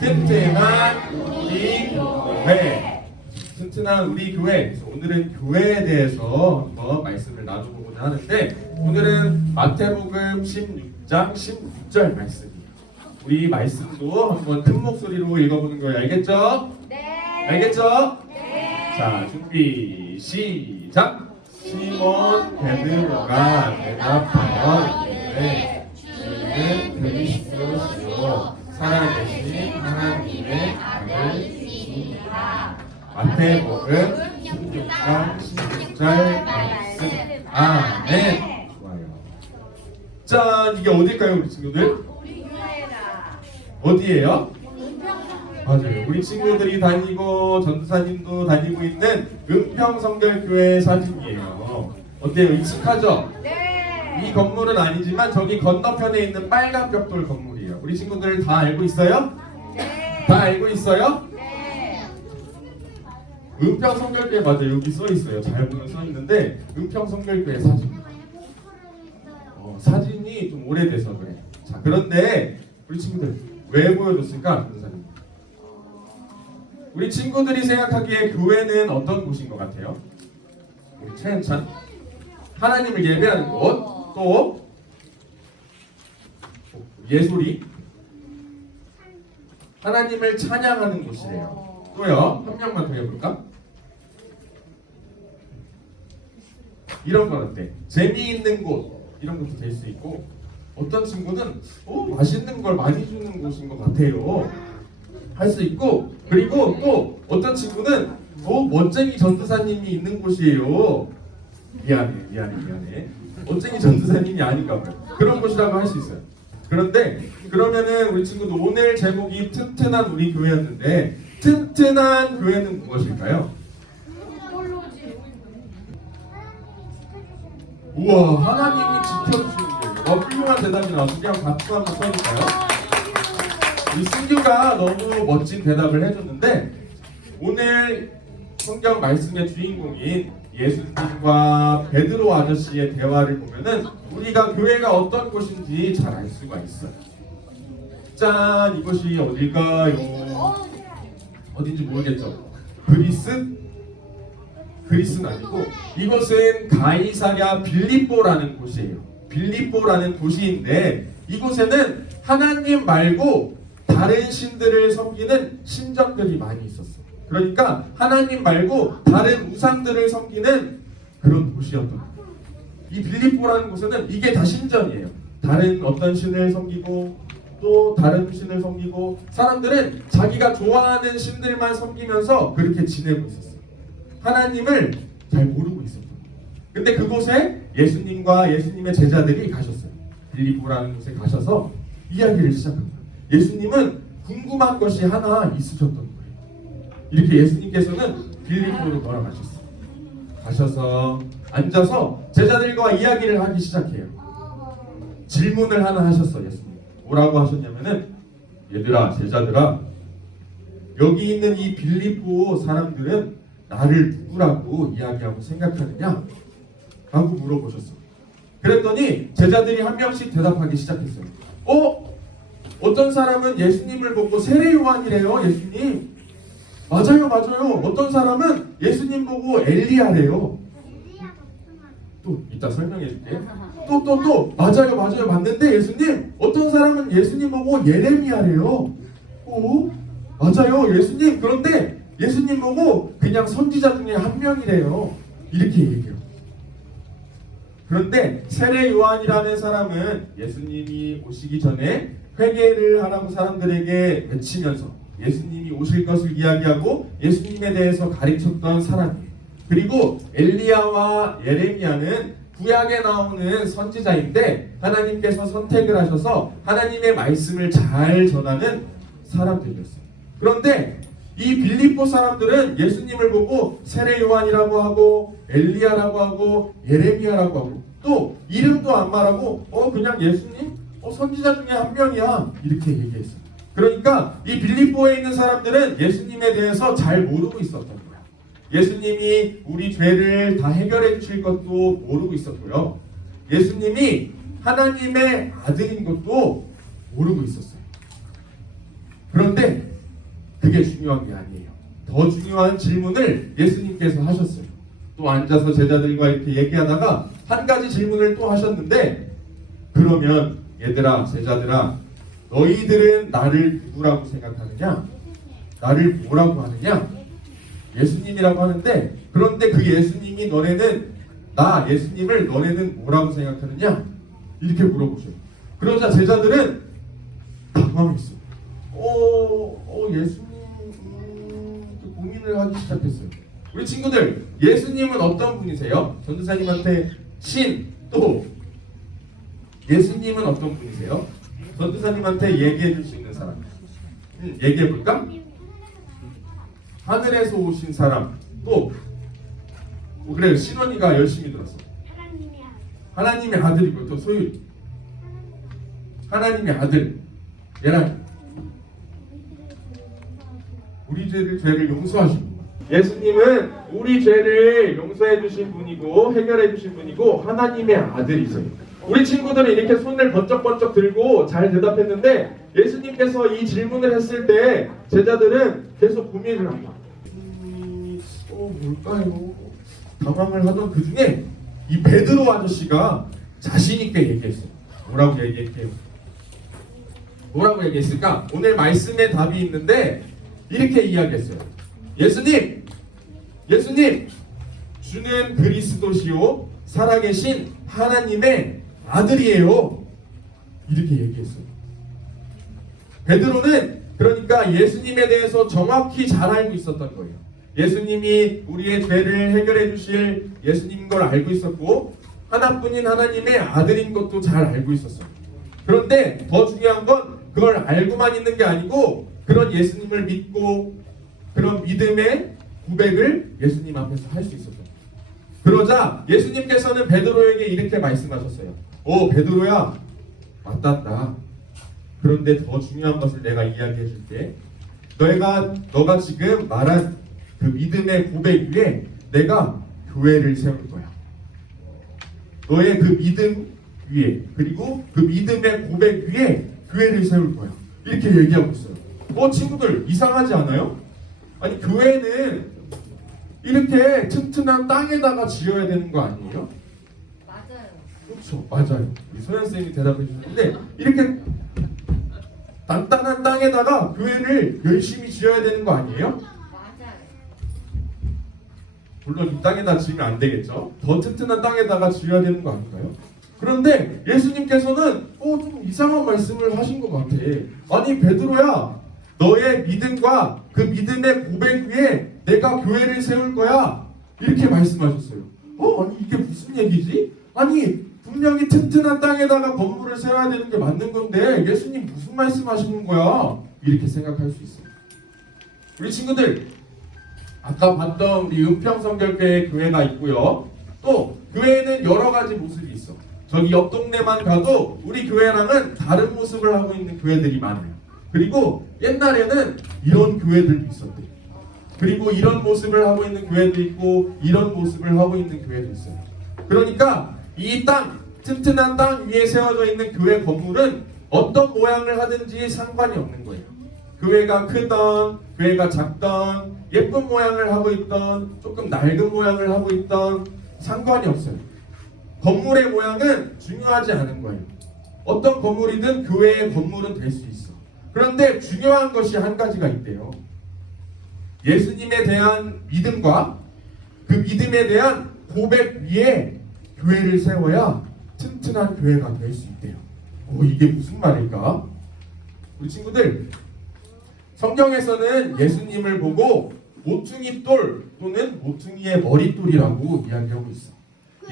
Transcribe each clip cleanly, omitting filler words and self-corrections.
튼튼한 우리 교회. 튼튼한 우리 교회. 그래서 오늘은 교회에 대해서 한번 말씀을 나눠보고자 하는데, 오늘은 마태복음 16장 16절 말씀이에요. 우리 말씀도 한번 큰 목소리로 읽어보는 거예요. 알겠죠? 네. 알겠죠? 네. 자, 준비 시작. 시몬 베드로가 대답하여 이르되 주는 그리스도시요 살아계신 하나님의 아들이시니라. 마태복음 16장 16절 말씀. 아멘. 좋아요. 자, 이게 어딜까요, 우리 친구들? 우리 교회다. 어디예요? 맞아요. 우리 친구들이 다니고 전도사님도 다니고 있는 은평성결교회 사진이에요. 어때요? 익숙하죠? 네. 이 건물은 아니지만 저기 건너편에 있는 빨간 벽돌 건물이에요. 우리 친구들 다 알고 있어요? 네. 다 알고 있어요? 네. 은평성결교회 맞아요. 여기 써 있어요. 잘 보면 써 있는데 은평성결교회 사진. 사진이 좀 오래돼서 그래. 자, 그런데 우리 친구들 왜 보여줬을까? 전도사님. 우리 친구들이 생각하기에 교회는 어떤 곳인 것 같아요? 우리 최현찬 하나님을 예배하는 곳, 또 예술이 하나님을 찬양하는 곳이래요. 또요, 한 명만 더 해볼까? 이런 건 어때? 재미있는 곳, 이런 것도 될 수 있고, 어떤 친구는 맛있는 걸 많이 주는 곳인 것 같아요. 할 수 있고, 그리고 또 어떤 친구는 멋쟁이 전도사님이 있는 곳이에요. 미안해. 멋쟁이 전도사님이 아닌가 봐요. 그런 곳이라고 할 수 있어요. 그런데 그러면은 우리 친구도 오늘 제목이 튼튼한 우리 교회였는데, 튼튼한 교회는 무엇일까요? 우와, 하나님이 지켜주시는 거예요. 훌륭한 대답이 나왔어요. 그냥 박수 한번 쳐줄까요? 우리 승규가 너무 멋진 대답을 해줬는데, 오늘 성경 말씀의 주인공인 예수님과 베드로 아저씨의 대화를 보면은 우리가 교회가 어떤 곳인지 잘 알 수가 있어요. 짠, 이것이 어딜까요? 어딘지 모르겠죠? 그리스는 아니고, 이곳은 가이사랴 빌립보라는 곳이에요. 빌립보라는 도시인데, 이곳에는 하나님 말고 다른 신들을 섬기는 신전들이 많이 있었어요. 그러니까 하나님 말고 다른 우상들을 섬기는 그런 곳이었던 거예요. 이 빌립보라는 곳에는 이게 다 신전이에요. 다른 어떤 신을 섬기고 또 다른 신을 섬기고, 사람들은 자기가 좋아하는 신들만 섬기면서 그렇게 지내고 있었어요. 하나님을 잘 모르고 있었던 거예요. 근데 그곳에 예수님과 예수님의 제자들이 가셨어요. 빌립보라는 곳에 가셔서 이야기를 시작합니다. 예수님은 궁금한 것이 하나 있으셨던 거예요. 이렇게 예수님께서는 빌립보로 돌아가셨어요. 가셔서 앉아서 제자들과 이야기를 하기 시작해요. 질문을 하나 하셨어요. 예수님 뭐라고 하셨냐면은, 얘들아, 제자들아, 여기 있는 이 빌립보 사람들은 나를 누구라고 이야기하고 생각하느냐? 라고 물어보셨어요. 그랬더니 제자들이 한 명씩 대답하기 시작했어요. 어떤 사람은 예수님을 보고 세례 요한이래요. 예수님. 맞아요. 어떤 사람은 예수님 보고 엘리야래요. 또 이따 설명해 줄게. 또 맞아요. 맞는데 예수님, 어떤 사람은 예수님 보고 예레미야래요. 맞아요. 예수님. 그런데 예수님 보고 그냥 선지자 중에 한 명이래요. 이렇게 얘기해요. 그런데 세례 요한이라는 사람은 예수님이 오시기 전에 회개를 하라고 사람들에게 외치면서 예수님이 오실 것을 이야기하고 예수님에 대해서 가르쳤던 사람이에요. 그리고 엘리야와 예레미야는 구약에 나오는 선지자인데 하나님께서 선택을 하셔서 하나님의 말씀을 잘 전하는 사람들이었어요. 그런데 이 빌립보 사람들은 예수님을 보고 세례 요한이라고 하고 엘리야라고 하고 예레미야라고 하고 또 이름도 안 말하고 그냥 예수님? 선지자 중에 한 명이야. 이렇게 얘기했어요. 그러니까 이 빌립보에 있는 사람들은 예수님에 대해서 잘 모르고 있었던 거야. 예수님이 우리 죄를 다 해결해 주실 것도 모르고 있었고요. 예수님이 하나님의 아들인 것도 모르고 있었어요. 그런데 그게 중요한 게 아니에요. 더 중요한 질문을 예수님께서 하셨어요. 또 앉아서 제자들과 이렇게 얘기하다가 한 가지 질문을 또 하셨는데, 그러면 얘들아, 제자들아, 너희들은 나를 누구라고 생각하느냐? 나를 뭐라고 하느냐? 예수님이라고 하는데, 그런데 그 예수님이 나 예수님을 너네는 뭐라고 생각하느냐? 이렇게 물어보셔요. 그러자 제자들은 당황했어요. 예수님 고민을 하기 시작했어요. 우리 친구들, 예수님은 어떤 분이세요? 전도사님한테 또 예수님은 어떤 분이세요? 전도사님한테 얘기해 줄 수 있는 사람. 얘기해 볼까? 하늘에서 오신 사람. 또 그래요. 신원이가 열심히 들었어. 하나님의 아들이고, 또 소율이 하나님의 아들. 얘랑 우리 죄를 용서하신 분. 예수님은 우리 죄를 용서해 주신 분이고 해결해 주신 분이고 하나님의 아들이세요. 우리 친구들은 이렇게 손을 번쩍번쩍 들고 잘 대답했는데, 예수님께서 이 질문을 했을 때 제자들은 계속 고민을 합니다. 뭘까요? 당황을 하던 그 중에 이 베드로 아저씨가 자신 있게 얘기했어요. 뭐라고 얘기했게요? 뭐라고 얘기했을까? 오늘 말씀에 답이 있는데 이렇게 이야기했어요. 예수님, 주는 그리스도시요 살아계신 하나님의 아들이에요. 이렇게 얘기했어요. 베드로는 그러니까 예수님에 대해서 정확히 잘 알고 있었던 거예요. 예수님이 우리의 죄를 해결해 주실 예수님인 걸 알고 있었고, 하나뿐인 하나님의 아들인 것도 잘 알고 있었어요. 그런데 더 중요한 건 그걸 알고만 있는 게 아니고, 그런 예수님을 믿고 그런 믿음의 고백을 예수님 앞에서 할 수 있었어요. 그러자 예수님께서는 베드로에게 이렇게 말씀하셨어요. 베드로야, 맞단다. 그런데 더 중요한 것을 내가 이야기해 줄게. 너가 지금 말한 그 믿음의 고백 위에 내가 교회를 세울 거야. 너의 그 믿음 위에, 그리고 그 믿음의 고백 위에 교회를 세울 거야. 이렇게 얘기하고 있어요. 친구들, 이상하지 않아요? 아니, 교회는 이렇게 튼튼한 땅에다가 지어야 되는 거 아니에요? 맞아요. 그렇죠, 맞아요. 소연쌤이 대답해 주셨는데, 이렇게 단단한 땅에다가 교회를 열심히 지어야 되는 거 아니에요? 맞아요. 물론 이 땅에다 지으면 안 되겠죠. 더 튼튼한 땅에다가 지어야 되는 거 아닌가요? 그런데 예수님께서는 좀 이상한 말씀을 하신 것 같아. 아니, 베드로야, 너의 믿음과 그 믿음의 고백 위에 내가 교회를 세울 거야. 이렇게 말씀하셨어요. 아니, 이게 무슨 얘기지? 아니, 분명히 튼튼한 땅에다가 건물을 세워야 되는 게 맞는 건데 예수님 무슨 말씀하시는 거야? 이렇게 생각할 수 있어요. 우리 친구들, 아까 봤던 우리 은평성결교회 교회가 있고요. 또 교회에는 여러 가지 모습이 있어. 저기 옆 동네만 가도 우리 교회랑은 다른 모습을 하고 있는 교회들이 많아요. 그리고 옛날에는 이런 교회들도 있었대요. 그리고 이런 모습을 하고 있는 교회도 있고 이런 모습을 하고 있는 교회도 있어요. 그러니까 이 튼튼한 땅 위에 세워져 있는 교회 건물은 어떤 모양을 하든지 상관이 없는 거예요. 교회가 크던, 교회가 작던, 예쁜 모양을 하고 있던, 조금 낡은 모양을 하고 있던 상관이 없어요. 건물의 모양은 중요하지 않은 거예요. 어떤 건물이든 교회의 건물은 될 수 있어. 그런데 중요한 것이 한 가지가 있대요. 예수님에 대한 믿음과 그 믿음에 대한 고백 위에 교회를 세워야 튼튼한 교회가 될 수 있대요. 이게 무슨 말일까? 우리 친구들, 성경에서는 예수님을 보고 모퉁이돌 또는 모퉁이의 머릿돌이라고 이야기하고 있어.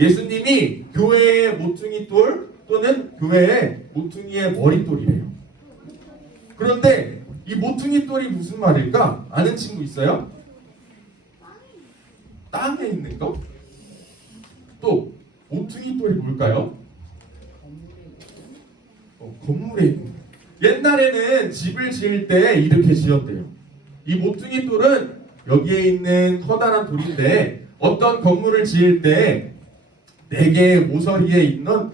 예수님이 교회의 모퉁이돌 또는 교회의 모퉁이의 머릿돌이래요. 그런데 이 모퉁이돌이 무슨 말일까? 아는 친구 있어요? 땅에 있는 거? 또 모퉁이돌이 뭘까요? 건물에 있는 거. 옛날에는 집을 지을 때 이렇게 지었대요. 이 모퉁이돌은 여기에 있는 커다란 돌인데 어떤 건물을 지을 때 4개의 모서리에 있던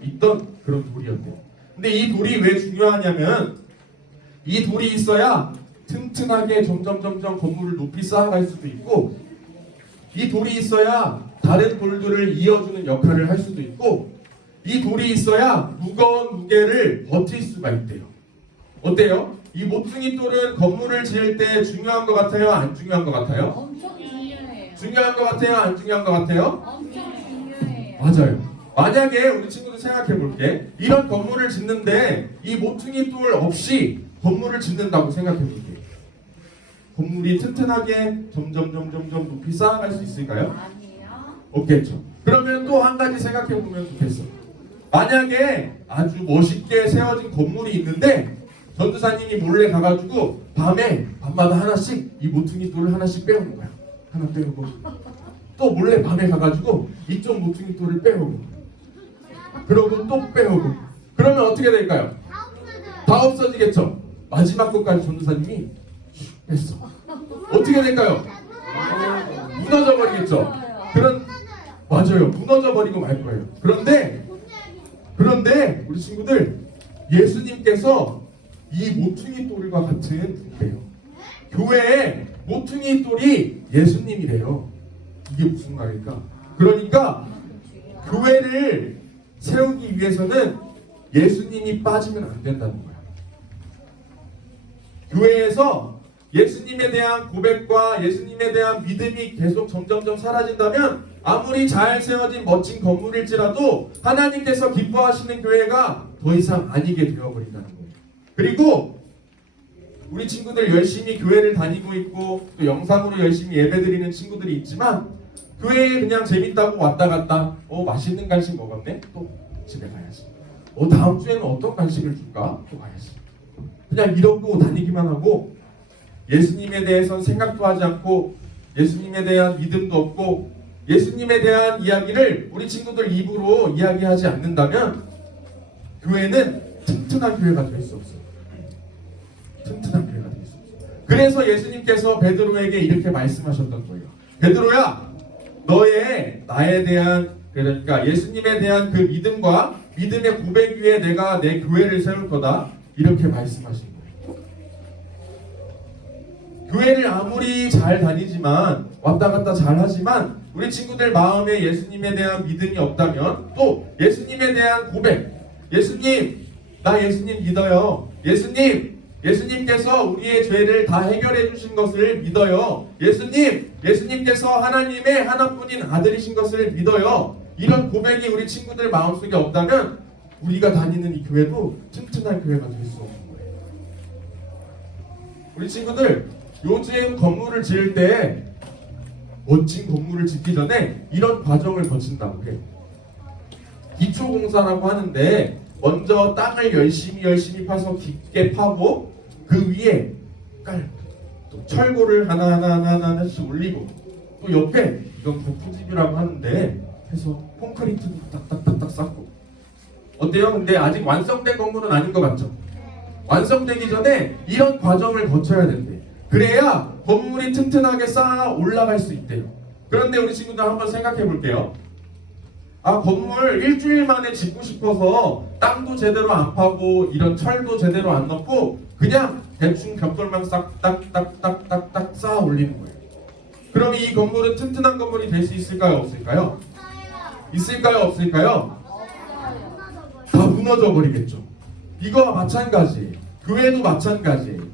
그런 돌이었대요. 근데 이 돌이 왜 중요하냐면 이 돌이 있어야 튼튼하게 점점 건물을 높이 쌓아갈 수도 있고, 이 돌이 있어야 다른 돌들을 이어주는 역할을 할 수도 있고, 이 돌이 있어야 무거운 무게를 버틸 수가 있대요. 어때요? 이 모퉁이 돌은 건물을 지을 때 중요한 것 같아요? 안 중요한 것 같아요? 엄청 중요해요. 중요한 것 같아요? 안 중요한 것 같아요? 엄청 중요해요. 맞아요. 만약에 우리 친구들 생각해 볼게. 이런 건물을 짓는데 이 모퉁이 돌 없이 건물을 짓는다고 생각해 볼게. 건물이 튼튼하게 점점 높이 쌓아갈 수 있을까요? 아니요. 없겠죠. 그러면 또 한 가지 생각해 보면 좋겠어. 만약에 아주 멋있게 세워진 건물이 있는데 전도사님이 몰래 가가지고 밤마다 하나씩 이 모퉁이 돌을 하나씩 빼오는 거야. 하나 빼오고 또 몰래 밤에 가가지고 이쪽 모퉁이 돌을 빼오고 그러고 또 빼오고 그러면 어떻게 될까요? 다 없어지겠죠. 마지막 것까지 전도사님이 뺐어. 어떻게 될까요? 무너져 버리겠죠. 맞아요. 무너져 버리고 말 거예요. 그런데 우리 친구들, 예수님께서 이 모퉁이 돌과 같은 분이래요. 교회에 모퉁이 돌이 예수님이래요. 이게 무슨 말일까? 그러니까 교회를 세우기 위해서는 예수님이 빠지면 안 된다는 거야. 교회에서 예수님에 대한 고백과 예수님에 대한 믿음이 계속 점점 사라진다면 아무리 잘 세워진 멋진 건물일지라도 하나님께서 기뻐하시는 교회가 더 이상 아니게 되어버린다는 거예요. 그리고 우리 친구들 열심히 교회를 다니고 있고 또 영상으로 열심히 예배드리는 친구들이 있지만 교회에 그냥 재밌다고 왔다 갔다 맛있는 간식 먹었네? 또 집에 가야지. 다음 주에는 어떤 간식을 줄까? 또 가야지. 그냥 이러고 다니기만 하고 예수님에 대해서는 생각도 하지 않고 예수님에 대한 믿음도 없고 예수님에 대한 이야기를 우리 친구들 입으로 이야기하지 않는다면 교회는 튼튼한 교회가 될 수 없어요. 튼튼한 교회가 될 수 없어요. 그래서 예수님께서 베드로에게 이렇게 말씀하셨던 거예요. 베드로야, 나에 대한 그러니까 예수님에 대한 그 믿음과 믿음의 고백 위에 내가 내 교회를 세울 거다. 이렇게 말씀하신 거예요. 교회를 아무리 잘 다니지만 왔다 갔다 잘 하지만 우리 친구들 마음에 예수님에 대한 믿음이 없다면 또 예수님에 대한 고백, 예수님, 나 예수님 믿어요. 예수님께서 우리의 죄를 다 해결해 주신 것을 믿어요. 예수님께서 하나님의 하나뿐인 아들이신 것을 믿어요. 이런 고백이 우리 친구들 마음속에 없다면 우리가 다니는 이 교회도 튼튼한 교회가 될 수 없는 거예요. 우리 친구들 요즘 건물을 지을 때 멋진 건물을 짓기 전에 이런 과정을 거친다고 해요. 기초공사라고 하는데 먼저 땅을 열심히 파서 깊게 파고 그 위에 또 철골을 하나씩 올리고 또 옆에 이건 거푸집이라고 하는데 해서 콘크리트도 딱딱딱딱 쌓고 어때요? 근데 아직 완성된 건물은 아닌 것 같죠? 완성되기 전에 이런 과정을 거쳐야 된대. 그래야 건물이 튼튼하게 쌓아 올라갈 수 있대요. 그런데 우리 친구들 한번 생각해 볼게요. 건물 일주일 만에 짓고 싶어서 땅도 제대로 안 파고 이런 철도 제대로 안 넣고 그냥 대충 벽돌만 딱딱딱딱딱 쌓아 올리는 거예요. 그럼 이 건물은 튼튼한 건물이 될 수 있을까요? 없을까요? 있을까요? 없을까요? 다 무너져 버리겠죠. 이거와 마찬가지예요. 교회도 마찬가지예요.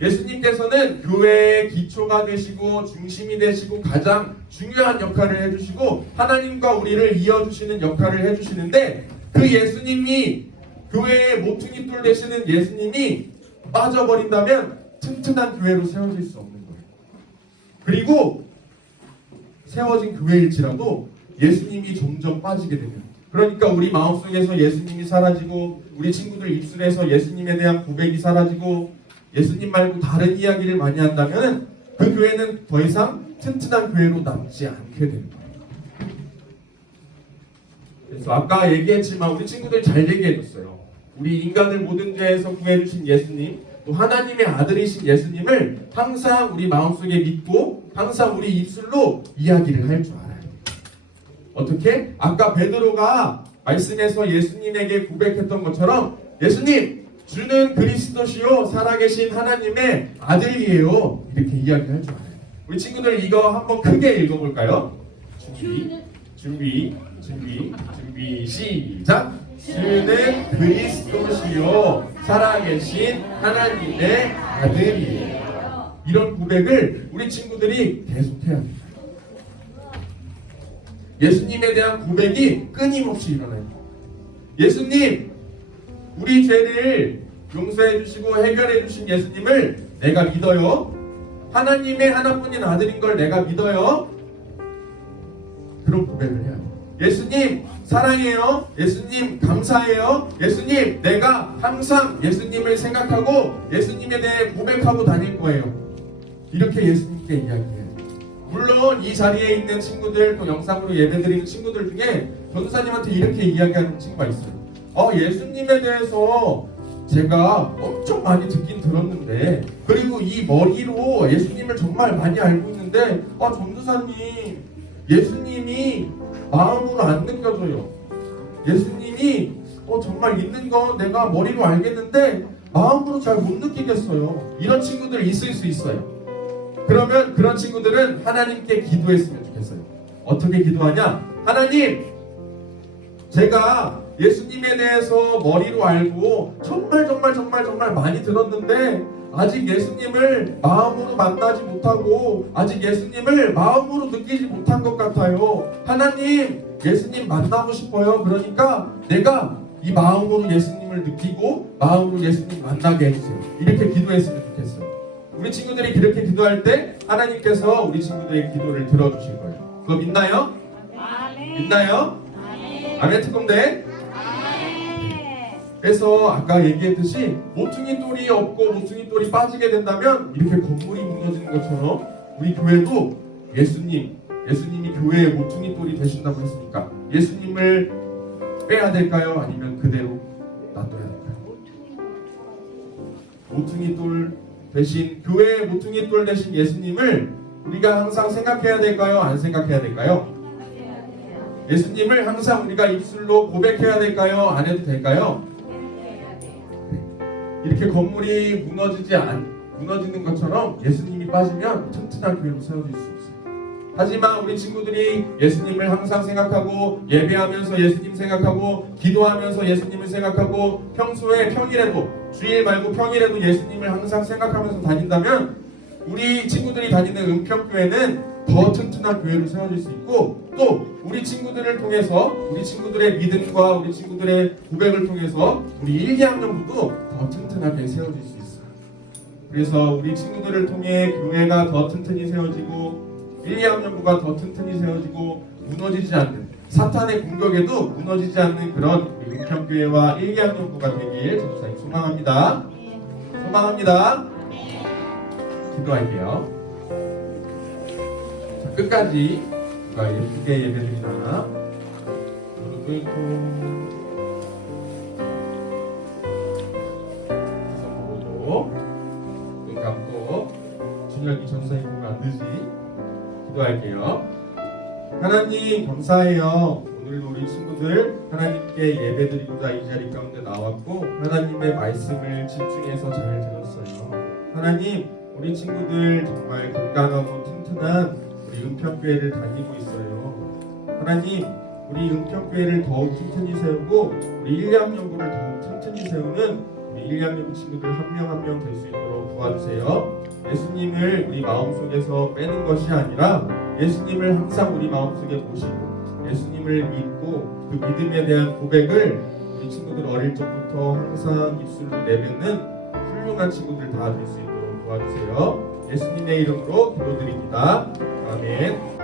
예수님께서는 교회의 기초가 되시고 중심이 되시고 가장 중요한 역할을 해주시고 하나님과 우리를 이어주시는 역할을 해주시는데 그 예수님이 교회의 모퉁이돌 되시는 예수님이 빠져버린다면 튼튼한 교회로 세워질 수 없는 거예요. 그리고 세워진 교회일지라도 예수님이 점점 빠지게 되면 그러니까 우리 마음속에서 예수님이 사라지고 우리 친구들 입술에서 예수님에 대한 고백이 사라지고 예수님 말고 다른 이야기를 많이 한다면 그 교회는 더 이상 튼튼한 교회로 남지 않게 되는 거예요. 그래서 아까 얘기했지만 우리 친구들 잘 얘기해줬어요. 우리 인간을 모든 죄에서 구해주신 예수님, 또 하나님의 아들이신 예수님을 항상 우리 마음속에 믿고 항상 우리 입술로 이야기를 할 줄 알아요. 어떻게? 아까 베드로가 말씀에서 예수님에게 고백했던 것처럼 예수님, 주는 그리스도시요 살아계신 하나님의 아들이에요. 이렇게 이야기할 줄 알아요. 우리 친구들 이거 한번 크게 읽어볼까요? 준비 시작. 주는 그리스도시요 살아계신 하나님의 아들이에요. 이런 고백을 우리 친구들이 계속해야 합니다. 예수님에 대한 고백이 끊임없이 일어나요. 예수님, 우리 죄를 용서해 주시고 해결해 주신 예수님을 내가 믿어요. 하나님의 하나뿐인 아들인 걸 내가 믿어요. 그런 고백을 해야 돼요. 예수님 사랑해요. 예수님 감사해요. 예수님 내가 항상 예수님을 생각하고 예수님에 대해 고백하고 다닐 거예요. 이렇게 예수님께 이야기해요. 물론 이 자리에 있는 친구들 또 영상으로 예배드리는 친구들 중에 전도사님한테 이렇게 이야기하는 친구가 있어요. 예수님에 대해서 제가 엄청 많이 듣긴 들었는데 그리고 이 머리로 예수님을 정말 많이 알고 있는데 전도사님 예수님이 마음으로 안 느껴져요. 예수님이 정말 있는 건 내가 머리로 알겠는데 마음으로 잘 못 느끼겠어요. 이런 친구들 있을 수 있어요. 그러면 그런 친구들은 하나님께 기도했으면 좋겠어요. 어떻게 기도하냐? 하나님, 제가 예수님에 대해서 머리로 알고 정말 많이 들었는데 아직 예수님을 마음으로 만나지 못하고 아직 예수님을 마음으로 느끼지 못한 것 같아요. 하나님, 예수님 만나고 싶어요. 그러니까 내가 이 마음으로 예수님을 느끼고 마음으로 예수님 만나게 해주세요. 이렇게 기도했으면 좋겠어요. 우리 친구들이 그렇게 기도할 때 하나님께서 우리 친구들의 기도를 들어주실 거예요. 그거 믿나요? 믿나요? 아멘 특공대. 그래서 아까 얘기했듯이 모퉁이 돌이 없고 모퉁이 돌이 빠지게 된다면 이렇게 건물이 무너지는 것처럼 우리 교회도 예수님이 교회의 모퉁이 돌이 되신다고 했으니까 예수님을 빼야 될까요? 아니면 그대로 놔둬야 될까요? 모퉁이 돌 대신 교회의 모퉁이 돌 대신 예수님을 우리가 항상 생각해야 될까요? 안 생각해야 될까요? 예수님을 항상 우리가 입술로 고백해야 될까요? 안 해도 될까요? 이렇게 건물이 무너지는 것처럼 예수님이 빠지면 튼튼한 교회로 세워질 수 있어요. 하지만 우리 친구들이 예수님을 항상 생각하고 예배하면서 예수님 생각하고 기도하면서 예수님을 생각하고 평일에도 주일 말고 평일에도 예수님을 항상 생각하면서 다닌다면 우리 친구들이 다니는 은평교회는 더 튼튼한 교회로 세워질 수 있고 또 우리 친구들을 통해서 우리 친구들의 믿음과 우리 친구들의 고백을 통해서 우리 1, 2학년부도 더 튼튼하게 세워질 수 있어요. 그래서 우리 친구들을 통해 교회가 더 튼튼히 세워지고 1, 2학년부가 더 튼튼히 세워지고 무너지지 않는 사탄의 공격에도 무너지지 않는 그런 은평교회와 1, 2학년부가 되길 전도사님 소망합니다. 소망합니다. 기도할게요. 자, 끝까지 누가 예쁘게 예배드리나 무릎 꿇고 보고 눈 감고 준혁이 전도사님 보고 앉으시 기도할게요. 하나님 감사해요. 오늘도 우리 친구들 하나님께 예배드리고자 이 자리 가운데 나왔고 하나님의 말씀을 집중해서 잘 들었어요. 하나님 우리 친구들 정말 건강하고 튼튼한 우리 은평교회를 다니고 있어요. 하나님 우리 은평교회를 더욱 튼튼히 세우고 우리 1, 2학년부를 더욱 튼튼히 세우는 우리 1, 2학년 친구들 한 명 한 명 될 수 있도록 도와주세요. 예수님을 우리 마음속에서 빼는 것이 아니라 예수님을 항상 우리 마음속에 모시고 예수님을 믿고 그 믿음에 대한 고백을 우리 친구들 어릴 적부터 항상 입술로 내뱉는 훌륭한 친구들 다 될 수 있도록 도와주세요. 예수님의 이름으로 기도드립니다. 아멘.